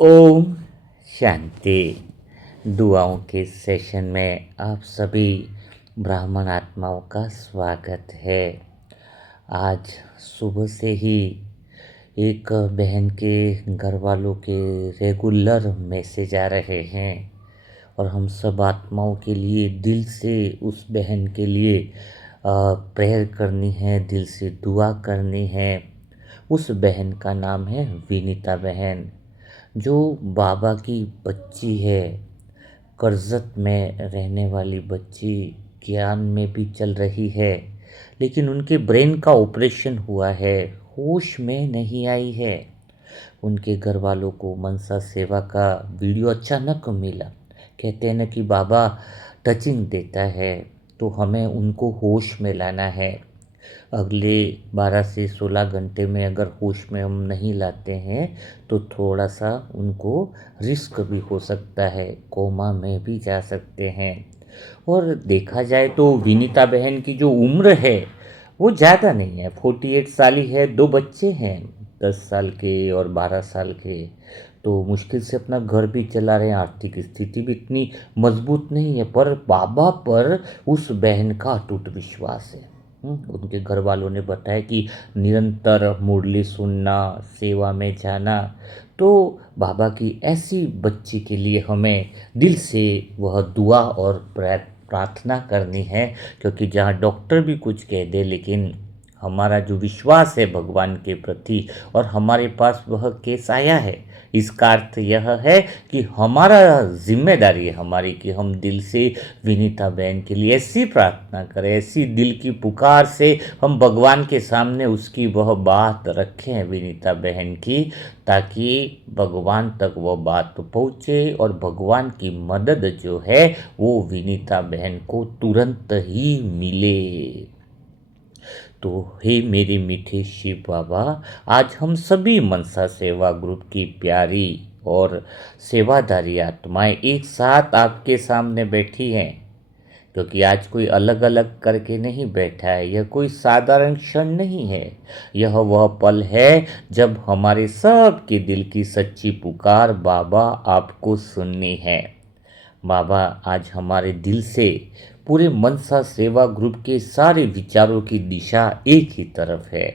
ओम शांति। दुआओं के सेशन में आप सभी ब्राह्मण आत्माओं का स्वागत है। आज सुबह से ही एक बहन के घर वालों के रेगुलर मैसेज आ रहे हैं और हम सब आत्माओं के लिए दिल से उस बहन के लिए प्रेयर करनी है, दिल से दुआ करनी है। उस बहन का नाम है विनीता बहन, जो बाबा की बच्ची है, कर्जत में रहने वाली बच्ची, ज्ञान में भी चल रही है, लेकिन उनके ब्रेन का ऑपरेशन हुआ है, होश में नहीं आई है। उनके घर वालों को मनसा सेवा का वीडियो अचानक मिला। कहते हैं ना कि बाबा टचिंग देता है, तो हमें उनको होश में लाना है। अगले 12 से 16 घंटे में अगर होश में हम नहीं लाते हैं तो थोड़ा सा उनको रिस्क भी हो सकता है, कोमा में भी जा सकते हैं। और देखा जाए तो विनीता बहन की जो उम्र है वो ज़्यादा नहीं है, 48 साल ही है। 2 बच्चे हैं, 10 साल के और 12 साल के। तो मुश्किल से अपना घर भी चला रहे हैं, आर्थिक स्थिति भी इतनी मजबूत नहीं है, पर बाबा पर उस बहन का अटूट विश्वास है। उनके घर वालों ने बताया कि निरंतर मुरली सुनना, सेवा में जाना। तो बाबा की ऐसी बच्ची के लिए हमें दिल से वह दुआ और प्रार्थना करनी है, क्योंकि जहाँ डॉक्टर भी कुछ कह दे, लेकिन हमारा जो विश्वास है भगवान के प्रति और हमारे पास वह केस आया है, इसका अर्थ यह है कि हमारा जिम्मेदारी है हमारी कि हम दिल से विनीता बहन के लिए ऐसी प्रार्थना करें, ऐसी दिल की पुकार से हम भगवान के सामने उसकी वह बात रखें विनीता बहन की, ताकि भगवान तक वह बात पहुँचे और भगवान की मदद जो है वो विनीता बहन को तुरंत ही मिले। तो हे मेरे मीठे शिव बाबा, आज हम सभी मनसा सेवा ग्रुप की प्यारी और सेवादारी आत्माएं एक साथ आपके सामने बैठी हैं, क्योंकि आज कोई अलग अलग करके नहीं बैठा है। यह कोई साधारण क्षण नहीं है, यह वह पल है जब हमारे सब के दिल की सच्ची पुकार बाबा आपको सुननी है। बाबा, आज हमारे दिल से पूरे मनसा सेवा ग्रुप के सारे विचारों की दिशा एक ही तरफ है,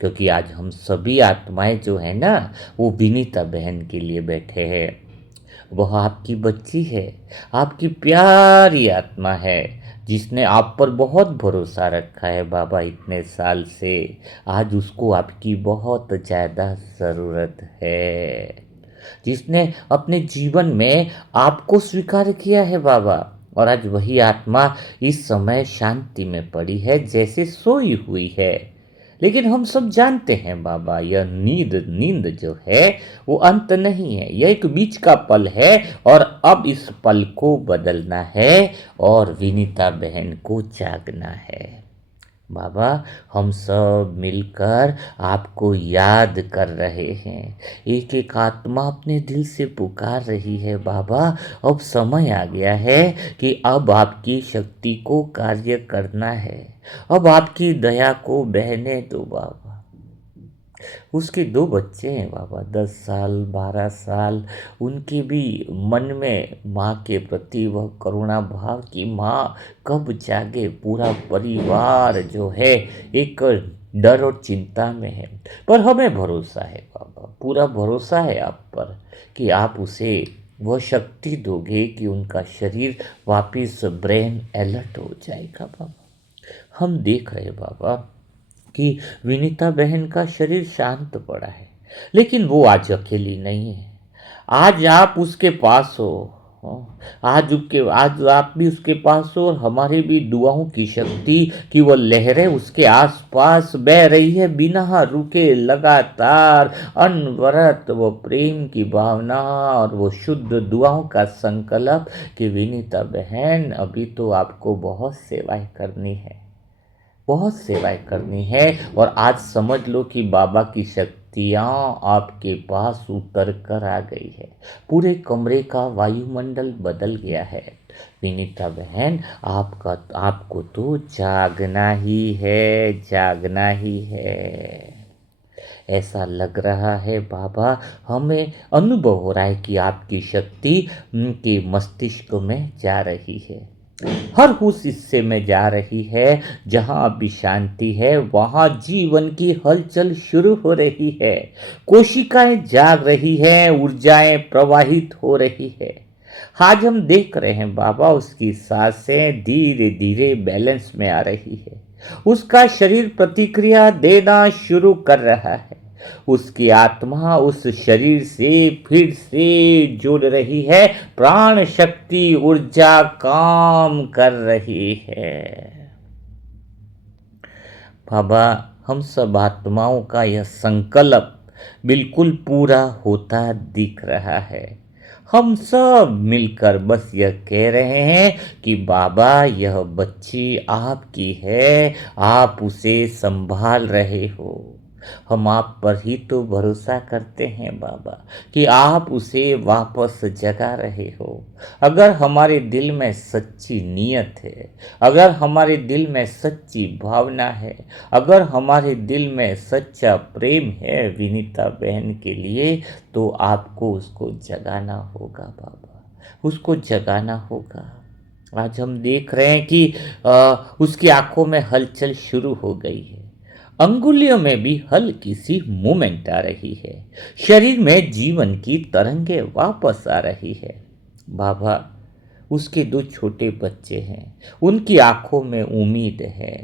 क्योंकि आज हम सभी आत्माएं जो है ना, वो विनीता बहन के लिए बैठे हैं। वह आपकी बच्ची है, आपकी प्यारी आत्मा है, जिसने आप पर बहुत भरोसा रखा है बाबा इतने साल से। आज उसको आपकी बहुत ज़्यादा ज़रूरत है, जिसने अपने जीवन में आपको स्वीकार किया है बाबा। और आज वही आत्मा इस समय शांति में पड़ी है, जैसे सोई हुई है। लेकिन हम सब जानते हैं बाबा, यह नींद नींद जो है वो अंत नहीं है, यह एक बीच का पल है और अब इस पल को बदलना है और विनीता बहन को जागना है। बाबा, हम सब मिलकर आपको याद कर रहे हैं, एक एक आत्मा अपने दिल से पुकार रही है बाबा। अब समय आ गया है कि अब आपकी शक्ति को कार्य करना है, अब आपकी दया को बहने दो बाबा। उसके 2 बच्चे हैं बाबा, 10 साल 12 साल। उनके भी मन में माँ के प्रति वह करुणा भाव कि माँ कब जागे। पूरा परिवार जो है एक डर और चिंता में है, पर हमें भरोसा है बाबा, पूरा भरोसा है आप पर कि आप उसे वह शक्ति दोगे कि उनका शरीर वापिस ब्रेन अलर्ट हो जाएगा बाबा। हम देख रहे बाबा कि विनीता बहन का शरीर शांत पड़ा है, लेकिन वो आज अकेली नहीं है। आज आप उसके पास हो, आज आप भी उसके पास हो और हमारी भी दुआओं की शक्ति कि वो लहरें उसके आसपास बह रही है बिना रुके, लगातार अनवरत। वो प्रेम की भावना और वो शुद्ध दुआओं का संकल्प कि विनीता बहन, अभी तो आपको बहुत सेवाएं करनी है, बहुत सेवाएं करनी है। और आज समझ लो कि बाबा की शक्तियाँ आपके पास उतर कर आ गई है, पूरे कमरे का वायुमंडल बदल गया है। विनीता बहन, आपको तो जागना ही है, जागना ही है। ऐसा लग रहा है बाबा, हमें अनुभव हो रहा है कि आपकी शक्ति उनके मस्तिष्क में जा रही है, हर उस हिस्से में जा रही है जहां अभी शांति है, वहां जीवन की हलचल शुरू हो रही है, कोशिकाएं जाग रही हैं, ऊर्जाएं प्रवाहित हो रही है। आज हम देख रहे हैं बाबा, उसकी सांसें धीरे धीरे बैलेंस में आ रही है, उसका शरीर प्रतिक्रिया देना शुरू कर रहा है, उसकी आत्मा उस शरीर से फिर से जुड़ रही है, प्राण शक्ति ऊर्जा काम कर रही है। बाबा, हम सब आत्माओं का यह संकल्प बिल्कुल पूरा होता दिख रहा है। हम सब मिलकर बस यह कह रहे हैं कि बाबा, यह बच्ची आपकी है, आप उसे संभाल रहे हो। हम आप पर ही तो भरोसा करते हैं बाबा कि आप उसे वापस जगा रहे हो। अगर हमारे दिल में सच्ची नीयत है, अगर हमारे दिल में सच्ची भावना है, अगर हमारे दिल में सच्चा प्रेम है विनीता बहन के लिए, तो आपको उसको जगाना होगा बाबा, उसको जगाना होगा। आज हम देख रहे हैं कि उसकी आंखों में हलचल शुरू हो गई है, अंगुलियों में भी हल्की सी मूवमेंट आ रही है, शरीर में जीवन की तरंगे वापस आ रही है। बाबा, उसके दो छोटे बच्चे हैं, उनकी आंखों में उम्मीद है,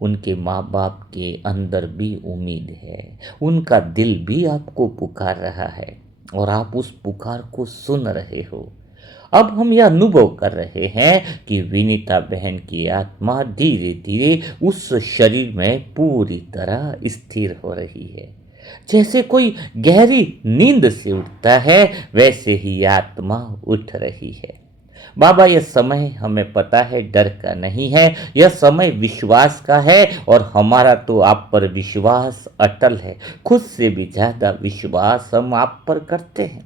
उनके माँ बाप के अंदर भी उम्मीद है, उनका दिल भी आपको पुकार रहा है और आप उस पुकार को सुन रहे हो। अब हम यह अनुभव कर रहे हैं कि विनीता बहन की आत्मा धीरे धीरे उस शरीर में पूरी तरह स्थिर हो रही है। जैसे कोई गहरी नींद से उठता है, वैसे ही आत्मा उठ रही है। बाबा, यह समय हमें पता है डर का नहीं है, यह समय विश्वास का है, और हमारा तो आप पर विश्वास अटल है। खुद से भी ज्यादा विश्वास हम आप पर करते हैं।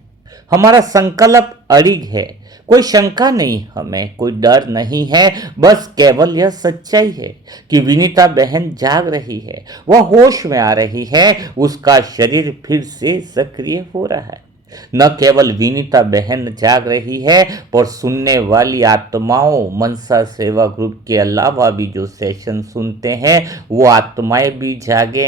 हमारा संकल्प अड़िग है, कोई शंका नहीं, हमें कोई डर नहीं है, बस केवल यह सच्चाई है कि विनीता बहन जाग रही है, वह होश में आ रही है, उसका शरीर फिर से सक्रिय हो रहा है। न केवल विनीता बहन जाग रही है, पर सुनने वाली आत्माओं, मनसा सेवा ग्रुप के अलावा भी जो सेशन सुनते हैं, वो आत्माएं भी जागे।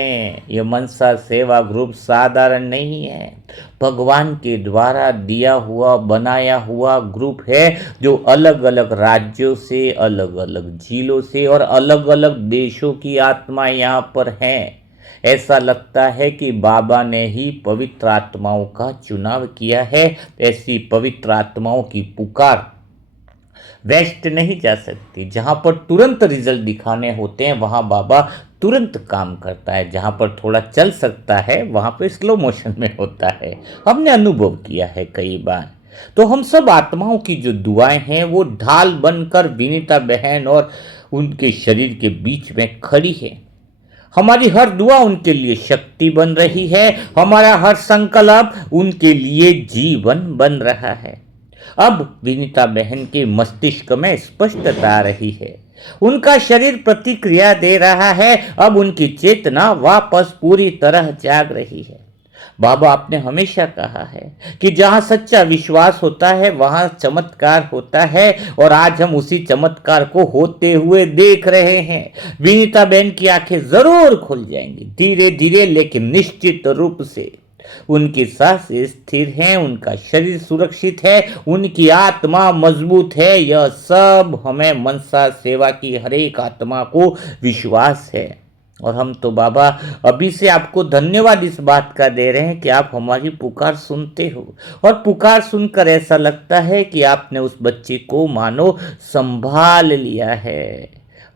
ये मनसा सेवा ग्रुप साधारण नहीं है, भगवान के द्वारा दिया हुआ बनाया हुआ ग्रुप है, जो अलग अलग राज्यों से, अलग अलग जिलों से और अलग अलग देशों की आत्माएं यहाँ पर हैं। ऐसा लगता है कि बाबा ने ही पवित्र आत्माओं का चुनाव किया है। ऐसी पवित्र आत्माओं की पुकार वेस्ट नहीं जा सकती। जहां पर तुरंत रिजल्ट दिखाने होते हैं, वहां बाबा तुरंत काम करता है। जहां पर थोड़ा चल सकता है, वहां पर स्लो मोशन में होता है। हमने अनुभव किया है कई बार। तो हम सब आत्माओं की जो दुआएं हैं, वो ढाल बनकर विनीता बहन और उनके शरीर के बीच में खड़ी है। हमारी हर दुआ उनके लिए शक्ति बन रही है, हमारा हर संकल्प उनके लिए जीवन बन रहा है। अब विनीता बहन के मस्तिष्क में स्पष्टता आ रही है, उनका शरीर प्रतिक्रिया दे रहा है, अब उनकी चेतना वापस पूरी तरह जाग रही है। बाबा, आपने हमेशा कहा है कि जहां सच्चा विश्वास होता है, वहां चमत्कार होता है, और आज हम उसी चमत्कार को होते हुए देख रहे हैं। विनीता बहन की आंखें जरूर खुल जाएंगी, धीरे धीरे लेकिन निश्चित रूप से। उनकी सांसें स्थिर हैं, उनका शरीर सुरक्षित है, उनकी आत्मा मजबूत है। यह सब हमें मनसा सेवा की हर एक आत्मा को विश्वास है। और हम तो बाबा अभी से आपको धन्यवाद इस बात का दे रहे हैं कि आप हमारी पुकार सुनते हो, और पुकार सुनकर ऐसा लगता है कि आपने उस बच्चे को मानो संभाल लिया है।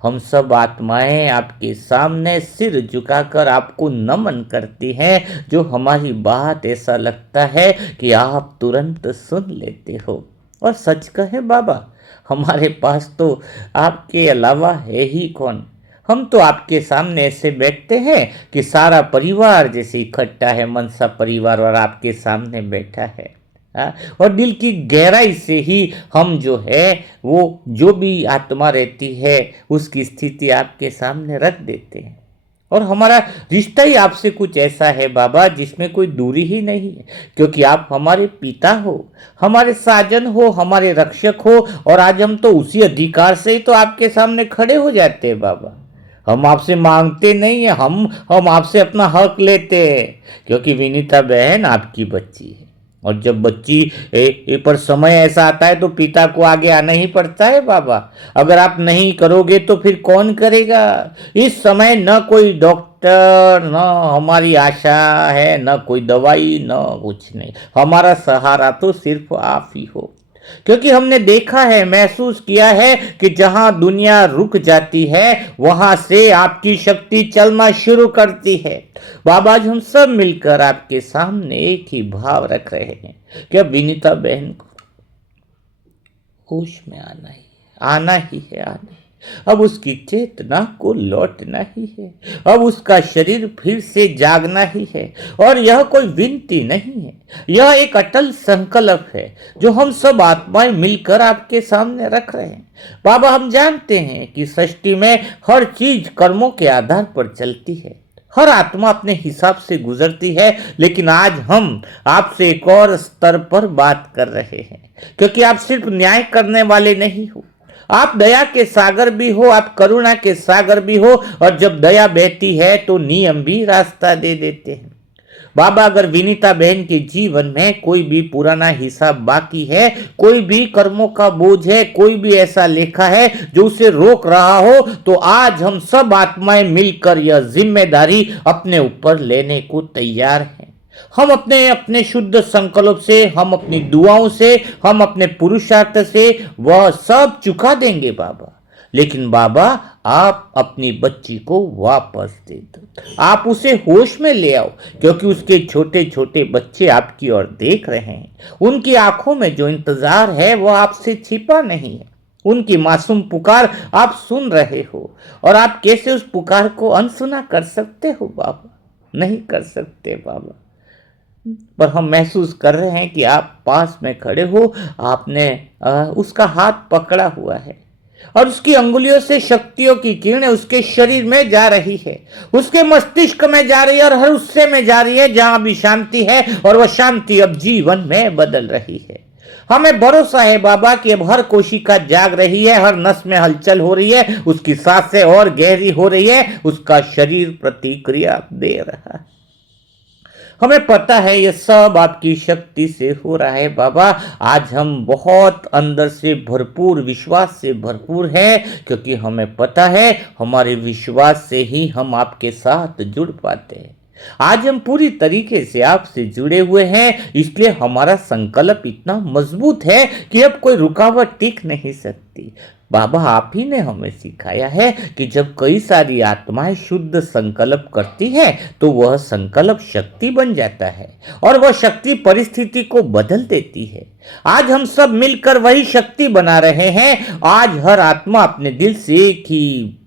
हम सब आत्माएं आपके सामने सिर झुकाकर आपको नमन करती हैं, जो हमारी बात ऐसा लगता है कि आप तुरंत सुन लेते हो। और सच कहे बाबा, हमारे पास तो आपके अलावा है ही कौन। हम तो आपके सामने ऐसे बैठते हैं कि सारा परिवार जैसे इकट्ठा है, मनसा परिवार, और आपके सामने बैठा है। और दिल की गहराई से ही हम जो है, वो जो भी आत्मा रहती है, उसकी स्थिति आपके सामने रख देते हैं। और हमारा रिश्ता ही आपसे कुछ ऐसा है बाबा जिसमें कोई दूरी ही नहीं है, क्योंकि आप हमारे पिता हो, हमारे साजन हो, हमारे रक्षक हो। और आज हम तो उसी अधिकार से ही तो आपके सामने खड़े हो जाते हैं बाबा। हम आपसे मांगते नहीं है, हम आपसे अपना हक लेते हैं, क्योंकि विनीता बहन आपकी बच्ची है। और जब बच्ची पर समय ऐसा आता है तो पिता को आगे आना ही पड़ता है बाबा। अगर आप नहीं करोगे तो फिर कौन करेगा? इस समय न कोई डॉक्टर, न हमारी आशा है, न कोई दवाई, न कुछ नहीं। हमारा सहारा तो सिर्फ आप ही हो, क्योंकि हमने देखा है, महसूस किया है कि जहां दुनिया रुक जाती है वहां से आपकी शक्ति चलना शुरू करती है। बाबा, आज हम सब मिलकर आपके सामने एक ही भाव रख रहे हैं कि अब विनीता बहन को होश में आना ही आना ही है, आना ही। अब उसकी चेतना को लौटना ही है, अब उसका शरीर फिर से जागना ही है। और यह कोई विनती नहीं है, यह एक अटल संकल्प है जो हम सब आत्माएं मिलकर आपके सामने रख रहे हैं। बाबा, हम जानते हैं कि सृष्टि में हर चीज कर्मों के आधार पर चलती है, हर आत्मा अपने हिसाब से गुजरती है। लेकिन आज हम आपसे एक और स्तर पर बात कर रहे हैं, क्योंकि आप सिर्फ न्याय करने वाले नहीं हो, आप दया के सागर भी हो, आप करुणा के सागर भी हो। और जब दया बहती है तो नियम भी रास्ता दे देते हैं। बाबा, अगर विनीता बहन के जीवन में कोई भी पुराना हिसाब बाकी है, कोई भी कर्मों का बोझ है, कोई भी ऐसा लेखा है जो उसे रोक रहा हो, तो आज हम सब आत्माएं मिलकर यह जिम्मेदारी अपने ऊपर लेने को तैयार हैं। हम अपने अपने शुद्ध संकल्प से, हम अपनी दुआओं से, हम अपने पुरुषार्थ से वह सब चुका देंगे बाबा। लेकिन बाबा, आप अपनी बच्ची को वापस दे दो, आप उसे होश में ले आओ, क्योंकि उसके छोटे छोटे बच्चे आपकी ओर देख रहे हैं। उनकी आंखों में जो इंतजार है वह आपसे छिपा नहीं है। उनकी मासूम पुकार आप सुन रहे हो, और आप कैसे उस पुकार को अनसुना कर सकते हो बाबा? नहीं कर सकते बाबा। पर हम महसूस कर रहे हैं कि आप पास में खड़े हो, आपने उसका हाथ पकड़ा हुआ है, और उसकी अंगुलियों से शक्तियों की किरणें उसके शरीर में जा रही है, उसके मस्तिष्क में जा रही है, और हर हिस्से में जा रही है जहां भी शांति है, और वह शांति अब जीवन में बदल रही है। हमें भरोसा है बाबा कि अब हर कोशिका जाग रही है, हर नस में हलचल हो रही है, उसकी सांसें और गहरी हो रही है, उसका शरीर प्रतिक्रिया दे रहा है। हमें पता है ये सब आपकी शक्ति से हो रहा है बाबा। आज हम बहुत अंदर से भरपूर, विश्वास से भरपूर हैं, क्योंकि हमें पता है हमारे विश्वास से ही हम आपके साथ जुड़ पाते हैं। आज हम पूरी तरीके से आपसे जुड़े हुए हैं, इसलिए हमारा संकल्प इतना मजबूत है कि अब कोई रुकावट टिक नहीं सकती। बाबा, आप ही ने हमें सिखाया है कि जब कई सारी आत्माएं शुद्ध संकल्प करती हैं तो वह संकल्प शक्ति बन जाता है, और वह शक्ति परिस्थिति को बदल देती है। आज हम सब मिलकर वही शक्ति बना रहे हैं। आज हर आत्मा अपने दिल से एक ही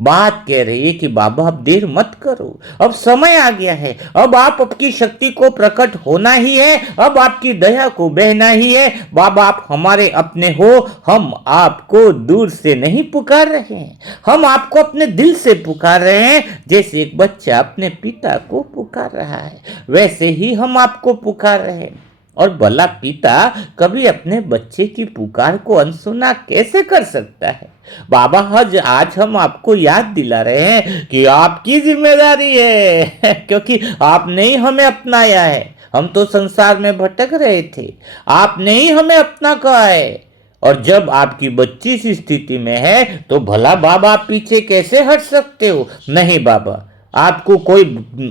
बात कह रही है कि बाबा, अब देर मत करो, अब समय आ गया है, अब आप आपकी शक्ति को प्रकट होना ही है, अब आपकी दया को बहना ही है। बाबा, आप हमारे अपने हो, हम आपको दूर से नहीं पुकार रहे हैं, हम आपको अपने दिल से पुकार रहे हैं। जैसे एक बच्चा अपने पिता को पुकार रहा है, वैसे ही हम आपको पुकार रहे हैं। और भला पिता कभी अपने बच्चे की पुकार को अनसुना कैसे कर सकता है? बाबा, आज हम आपको याद दिला रहे हैं कि आपकी जिम्मेदारी है क्योंकि आपने ही हमें अपनाया है। हम तो संसार में भटक रहे थे, आपने ही हमें अपना कहा है। और जब आपकी बच्ची इस स्थिति में है तो भला बाबा आप पीछे कैसे हट सकते हो? नहीं बाबा, आपको कोई,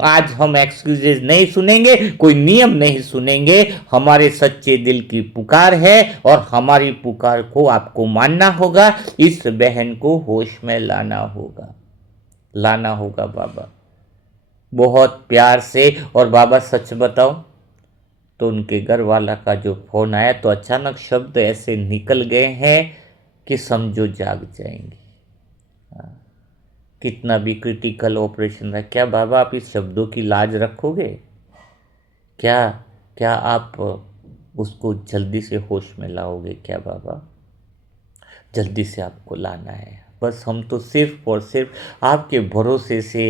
आज हम एक्सक्यूजेज नहीं सुनेंगे, कोई नियम नहीं सुनेंगे। हमारे सच्चे दिल की पुकार है, और हमारी पुकार को आपको मानना होगा। इस बहन को होश में लाना होगा, लाना होगा बाबा, बहुत प्यार से। और बाबा, सच बताओ तो उनके घर वाला का जो फोन आया तो अचानक शब्द ऐसे निकल गए हैं कि समझो जाग जाएंगे। कितना भी क्रिटिकल ऑपरेशन रहा, क्या बाबा आप इस शब्दों की लाज रखोगे? क्या क्या आप उसको जल्दी से होश में लाओगे? क्या बाबा, जल्दी से आपको लाना है। बस हम तो सिर्फ और सिर्फ आपके भरोसे से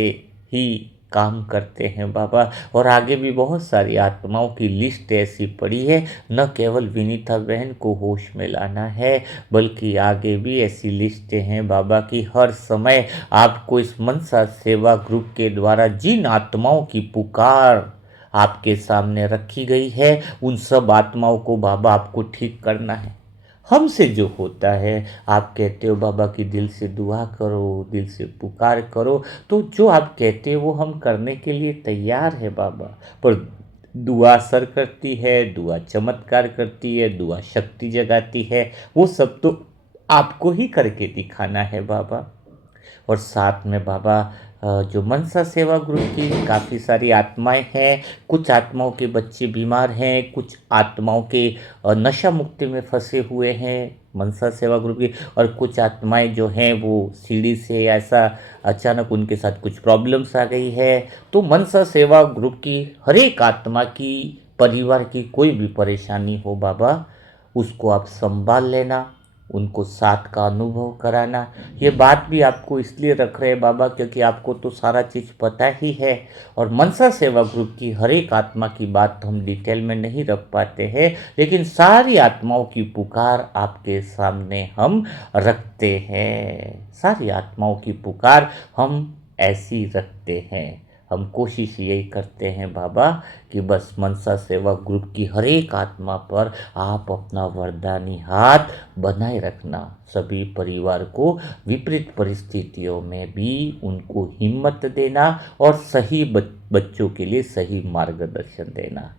ही काम करते हैं बाबा। और आगे भी बहुत सारी आत्माओं की लिस्ट ऐसी पड़ी है, न केवल विनीता बहन को होश में लाना है, बल्कि आगे भी ऐसी लिस्टें हैं बाबा की हर समय आपको इस मनसा सेवा ग्रुप के द्वारा जिन आत्माओं की पुकार आपके सामने रखी गई है, उन सब आत्माओं को बाबा आपको ठीक करना है। हमसे जो होता है, आप कहते हो बाबा की दिल से दुआ करो, दिल से पुकार करो, तो जो आप कहते हो वो हम करने के लिए तैयार है बाबा। पर दुआ असर करती है, दुआ चमत्कार करती है, दुआ शक्ति जगाती है, वो सब तो आपको ही करके दिखाना है बाबा। और साथ में बाबा जो मनसा सेवा ग्रुप की काफ़ी सारी आत्माएं हैं, कुछ आत्माओं के बच्चे बीमार हैं, कुछ आत्माओं के नशा मुक्ति में फंसे हुए हैं मनसा सेवा ग्रुप की, और कुछ आत्माएं जो हैं वो सीढ़ी से ऐसा अचानक उनके साथ कुछ प्रॉब्लम्स आ गई है। तो मनसा सेवा ग्रुप की हर एक आत्मा की, परिवार की कोई भी परेशानी हो बाबा, उसको आप संभाल लेना, उनको साथ का अनुभव कराना। ये बात भी आपको इसलिए रख रहे हैं बाबा क्योंकि आपको तो सारा चीज़ पता ही है, और मनसा सेवा ग्रुप की हर एक आत्मा की बात हम डिटेल में नहीं रख पाते हैं, लेकिन सारी आत्माओं की पुकार आपके सामने हम रखते हैं। सारी आत्माओं की पुकार हम ऐसी रखते हैं। हम कोशिश यही करते हैं बाबा कि बस मनसा सेवा ग्रुप की हर एक आत्मा पर आप अपना वरदानी हाथ बनाए रखना, सभी परिवार को विपरीत परिस्थितियों में भी उनको हिम्मत देना और सही बच्चों के लिए सही मार्गदर्शन देना।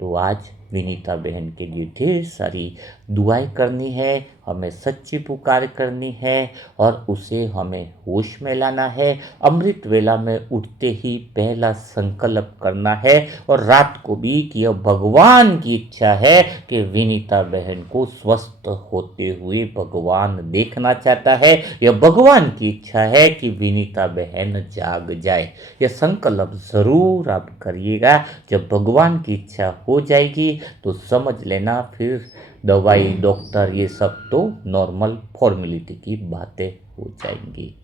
तो आज विनीता बहन के लिए ढेर सारी दुआएं करनी है, हमें सच्ची पुकार करनी है, और उसे हमें होश में लाना है। अमृत वेला में उठते ही पहला संकल्प करना है, और रात को भी, कि अब भगवान की इच्छा है कि विनीता बहन को स्वस्थ होते हुए भगवान देखना चाहता है, या भगवान की इच्छा है कि विनीता बहन जाग जाए। यह संकल्प ज़रूर आप करिएगा। जब भगवान की इच्छा हो जाएगी तो समझ लेना फिर दवाई, डॉक्टर, ये सब तो नॉर्मल फॉर्मेलिटी की बातें हो जाएंगी।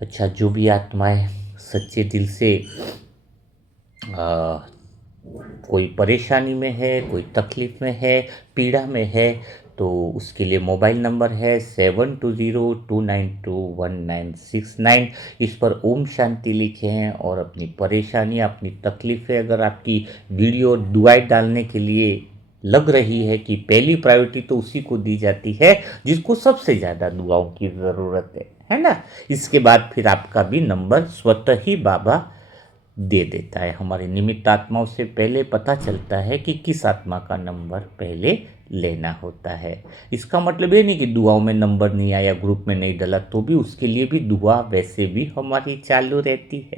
अच्छा, जो भी आत्माएं सच्चे दिल से कोई परेशानी में है, कोई तकलीफ़ में है, पीड़ा में है, तो उसके लिए मोबाइल नंबर है 7202921969। इस पर ओम शांति लिखें और अपनी परेशानी, अपनी तकलीफ़ें, अगर आपकी वीडियो दुआएं डालने के लिए लग रही है कि पहली प्रायोरिटी तो उसी को दी जाती है जिसको सबसे ज़्यादा दुआओं की ज़रूरत है ना। इसके बाद फिर आपका भी नंबर स्वतः ही बाबा दे देता है। हमारे निमित्त आत्माओं से पहले पता चलता है कि किस आत्मा का नंबर पहले लेना होता है। इसका मतलब ये नहीं कि दुआओं में नंबर नहीं आया, ग्रुप में नहीं डला, तो भी उसके लिए भी दुआ वैसे भी हमारी चालू रहती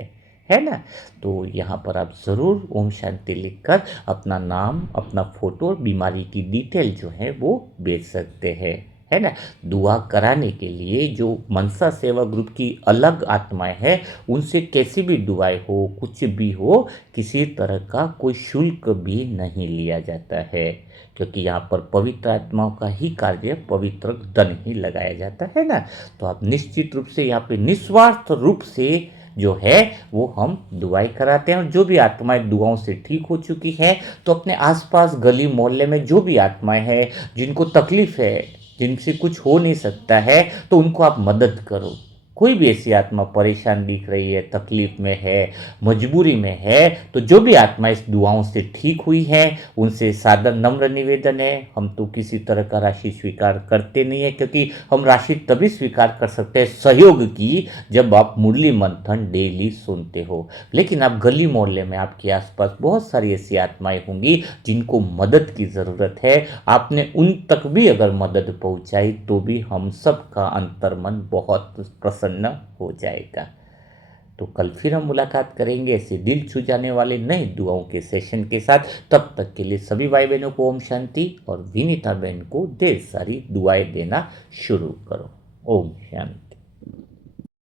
है ना। तो यहाँ पर आप ज़रूर ओम शांति लिखकर अपना नाम, अपना फ़ोटो, बीमारी की डिटेल जो है वो भेज सकते हैं, है ना। दुआ कराने के लिए जो मनसा सेवा ग्रुप की अलग आत्माएं हैं, उनसे कैसी भी दुआएं हो, कुछ भी हो, किसी तरह का कोई शुल्क भी नहीं लिया जाता है, क्योंकि यहाँ पर पवित्र आत्माओं का ही कार्य पवित्र धन ही लगाया जाता है ना। तो आप निश्चित रूप से यहाँ पे निस्वार्थ रूप से जो है वो हम दुआएं कराते हैं। और जो भी आत्माएं दुआओं से ठीक हो चुकी हैं, तो अपने आसपास गली मोहल्ले में जो भी आत्माएं हैं जिनको तकलीफ है, जिनसे कुछ हो नहीं सकता है, तो उनको आप मदद करो। कोई भी ऐसी आत्मा परेशान दिख रही है, तकलीफ में है, मजबूरी में है, तो जो भी आत्मा इस दुआओं से ठीक हुई है, उनसे सादर नम्र निवेदन है, हम तो किसी तरह का राशि स्वीकार करते नहीं है, क्योंकि हम राशि तभी स्वीकार कर सकते हैं सहयोग की, जब आप मुरली मंथन डेली सुनते हो। लेकिन आप गली मोहल्ले में, आपके आसपास बहुत सारी ऐसी आत्माएं होंगी जिनको मदद की ज़रूरत है, आपने उन तक भी अगर मदद पहुंचाई तो भी हम सब का अंतर्मन बहुत प्रसन्न हो जाएगा। तो कल फिर हम मुलाकात करेंगे ऐसे दिल छू जाने वाले नए दुआओं के सेशन के साथ। तब तक के लिए सभी भाई बहनों को ओम शांति, और विनीता बहन को ढेर सारी दुआएं देना शुरू करो। ओम शांति।